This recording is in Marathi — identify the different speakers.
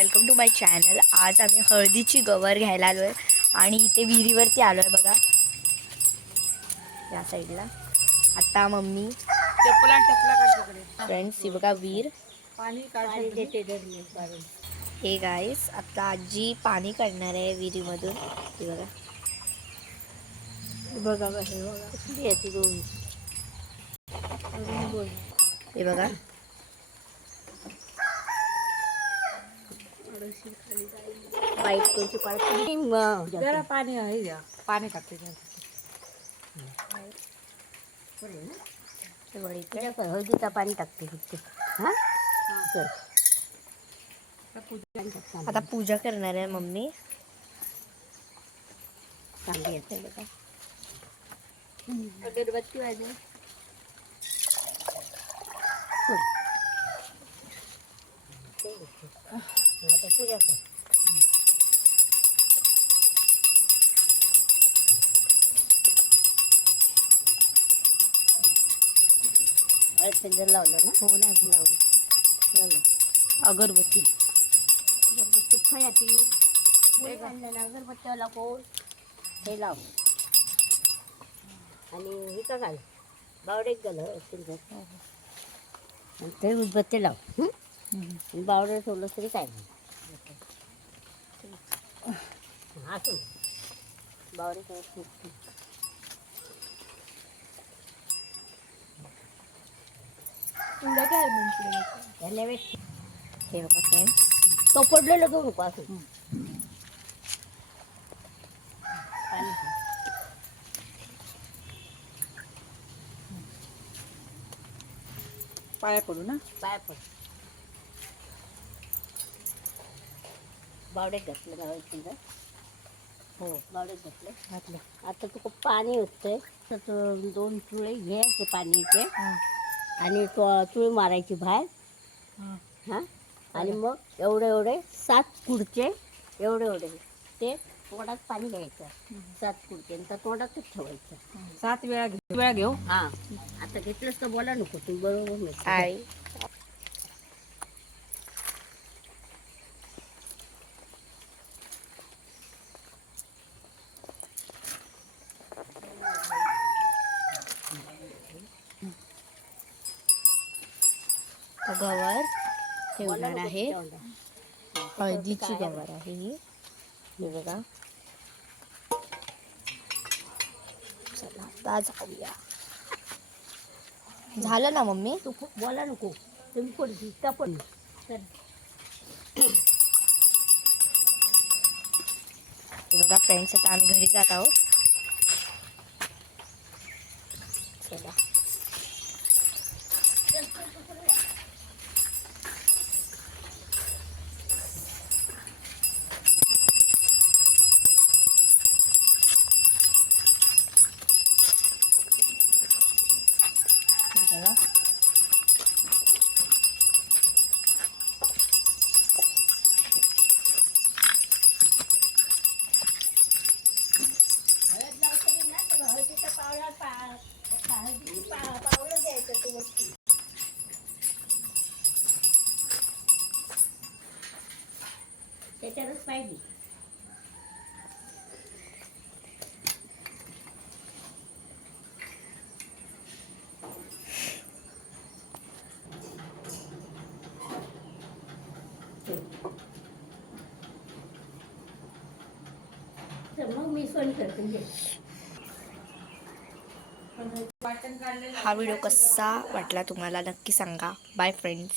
Speaker 1: वेलकम टू माय चॅनल आज आम्ही हळदीची गवर घ्यायला आलो आहे आणि इथे विहिरीवरती आलो आहे बघा. या साईडला. आता मम्मी फ्रेंड्स ही बघा वीर
Speaker 2: पाणी काढ देते धरणे काढून
Speaker 1: हे गाईस आता आजी पाणी काढणार आहे विहिरीमधून. हे बघा.
Speaker 2: बघा बघा. हे बघा. वाईट जरा पाणी आहे द्या पाणी टाकते
Speaker 1: बघा इथे
Speaker 2: हळदीचा पाणी टाकते फक्त हां चल
Speaker 1: आता पूजा करणार आहे मम्मी.
Speaker 2: चांगली येते बघा अगरबत्ती वाजव. आता पूजा कर हळद लावलं ना हो लावलं लावलं अगरबत्ती अगरबत्ती हे ना अगरबत्त्याला कोण? हे लाव. आणि हे का घाल? बावडेक घाल असतील आणि ते उदबत्ती लाव हं? बावडे ठेवलं तरी काय? नाही असं. नैवेद्य
Speaker 1: हे बघा
Speaker 2: तो पडलेला घेऊ असं खा.
Speaker 3: पाया पडू ना.
Speaker 2: पाया पड. बावड्यात घातलं गावाची हो. बावड्यात घातलं. घातलं. आता तुका पाणी होतंय तर तू दोन चुळे घ्यायचे पाण्याचे. आणि तो चुळ मारायची बाहेर. हां. आणि मग एवढे एवढे सात कुडचे एवढे एवढे. ते तोंडात पाणी घ्यायचं. सात कुडचे आणि त्या तोंडातच ठेवायचं.
Speaker 3: सात वेळा वेळा घेऊ.
Speaker 2: हां. आता घेतलंच तर बोला नको. तुम्ही बरोबर
Speaker 1: गवर ठेवणार आहे. हळदीची गवर आहे ही. हे बघा. चला आता जाऊया झालं ना मम्मी?
Speaker 2: तू खूप बोला नको. तुम्ही कोण दिसता पण.
Speaker 1: बघा फ्रेंड्स आता आम्ही घरी जात आहोत. चला.
Speaker 2: त्याच्यावरच पाहिजे तर मग मी सोनी करते म्हणजे
Speaker 1: हा व्हिडिओ कसा वाटला तुम्हाला? नक्की सांगा. Bye friends